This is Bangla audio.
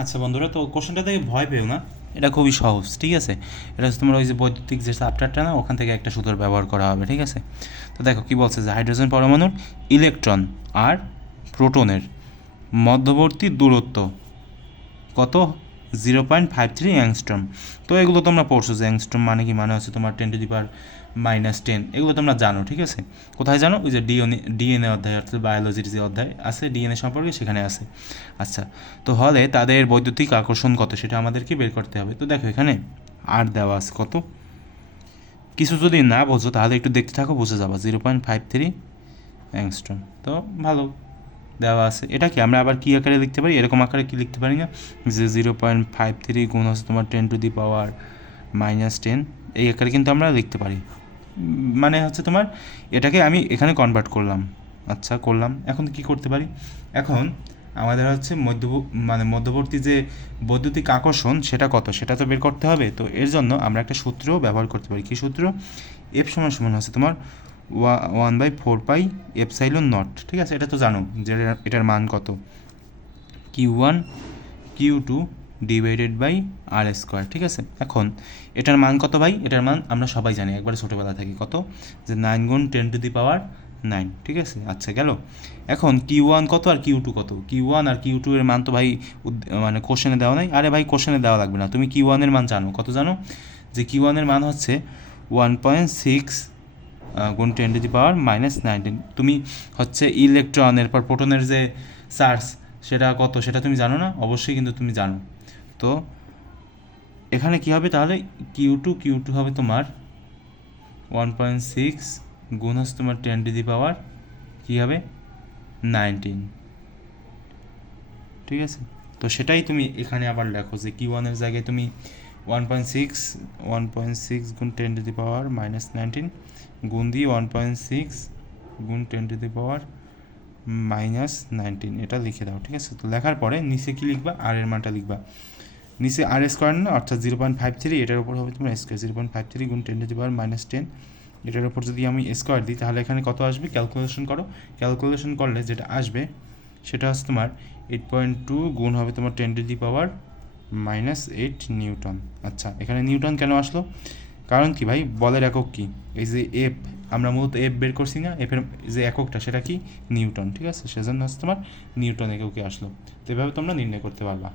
আচ্ছা বন্ধুরা, তো কোশ্চেনটা দেখে ভয় পেও না। এটা খুবই সহজ, ঠিক আছে? এটা হচ্ছে তোমার ওই যে বৈদ্যুতিক যে সাপটারটা না, ওখান থেকে একটা সুতোর ব্যবহার করা হবে, ঠিক আছে? তো দেখো কী বলছে যে হাইড্রোজেন পরমাণুর ইলেকট্রন আর প্রোটনের মধ্যবর্তী দূরত্ব কত? Zero point five three angstrom তো এগুলো তোমরা পড়ছো যে অ্যাংস্ট্রম মানে কি? মানে হচ্ছে তোমার ten to the power minus ten এগুলো তোমরা জানো, ঠিক আছে? কোথায় জানো? ওই যে ডিএনএ ডিএনএ অধ্যায়, অর্থাৎ বায়োলজির যে অধ্যায় আছে ডিএনএ সম্পর্কে সেখানে আছে। আচ্ছা তো হলে তাদের বৈদ্যুতিক আকর্ষণ কত সেটা আমাদেরকে বের করতে হবে। তো দেখো এখানে আর দেওয়া আছে কত? কিছু যদি না বোঝো তাহলে একটু দেখতে থাকো, বুঝে যাবা। Zero point five three angstrom তো ভালো। দেওয়া আছে। এটা কি? আমরা আবার কী আকারে লিখতে পারি? এরকম আকারে কি লিখতে পারি না? যে জিরো পয়েন্ট ফাইভ থ্রি গুণ হচ্ছে তোমার ten to the power minus ten এই আকারে কিন্তু আমরা লিখতে পারি। মানে হচ্ছে তোমার এটাকে আমি এখানে কনভার্ট করলাম। আচ্ছা করলাম। এখন কি করতে পারি? এখন আমাদের হচ্ছে মধ্য মানে মধ্যবর্তী যে বৈদ্যুতিক আকর্ষণ, সেটা কত? সেটা তো বের করতে হবে। তো এর জন্য আমরা একটা সূত্র ব্যবহার করতে পারি। কী সূত্র? এফ সমান সমান হচ্ছে তোমার one by four pi epsilon naught, ঠিক আছে? এটা তো জানো যে এটার- মান কত? Q one, Q two divided by R square, ঠিক আছে? এখন, এটার মান কত ভাই? এটার মান আমরা সবাই জানি, একবারে ছোটোবেলা থাকি কত? যে নাইন গুণ ten to the power nine, ঠিক আছে? আচ্ছা গেল। এখন, কিউ ওয়ান কত আর কিউ টু কত? কিউ ওয়ান আর কিউ টু এর মান তো ভাই মানে কোশ্চেনে দেওয়া নাই। আরে ভাই কোশ্চেনে দেওয়া লাগবে না। তুমি কিউ ওয়ানের মান জানো। কত জানো? যে কিউ ওয়ানের মান হচ্ছে ওয়ান পয়েন্ট সিক্স গুণ ten to the power minus nineteen তুমি হচ্ছে ইলেকট্রন এরপর প্রোটনের যে চার্জ সেটা কত? সেটা তুমি জানো না? অবশ্যই কিন্তু তুমি জানো। তো এখানে কি হবে তাহলে? কিউ টু কিউ টু হবে তোমার ওয়ান পয়েন্ট সিক্স গুণ হচ্ছে তোমার টেন টু দি পাওয়ার কী হবে? নাইনটিন ঠিক আছে? তো সেটাই তুমি এখানে আবার লেখো যে কিউ ওয়ানের জায়গায় তুমি one point six one point six গুণ ten to the power minus nineteen গুণ দিয়ে ওয়ান পয়েন্ট সিক্স গুণ ten to the power minus nineteen এটা লিখে দাও, ঠিক আছে? তো লেখার পরে নিচে কি লিখবা? আর এর মানটা লিখবা। নিচে আর স্কোয়ার না, অর্থাৎ জিরো পয়েন্ট ফাইভ থ্রি এটার উপর হবে তোমার square zero point five three গুণ ten to the power minus ten এটার উপর যদি আমি স্কোয়ার দিই, তাহলে এখানে কত আসবে? ক্যালকুলেশন করো। ক্যালকুলেশন করলে যেটা আসবে, সেটা হচ্ছে তোমার এইট পয়েন্ট টু গুণ হবে তোমার ten to the power minus eight newton আচ্ছা এখানে নিউটন কেন আসলো? কারণ কি ভাই? বলের একক কি? এই যে এফ আমরা মূলত এফ বের করছি না। এফের যে এককটা, সেটা কি? নিউটন, ঠিক আছে? সেজন্য হচ্ছে তোমার নিউটন এককে আসলো। তো এভাবে তোমরা নির্ণয় করতে পারবা।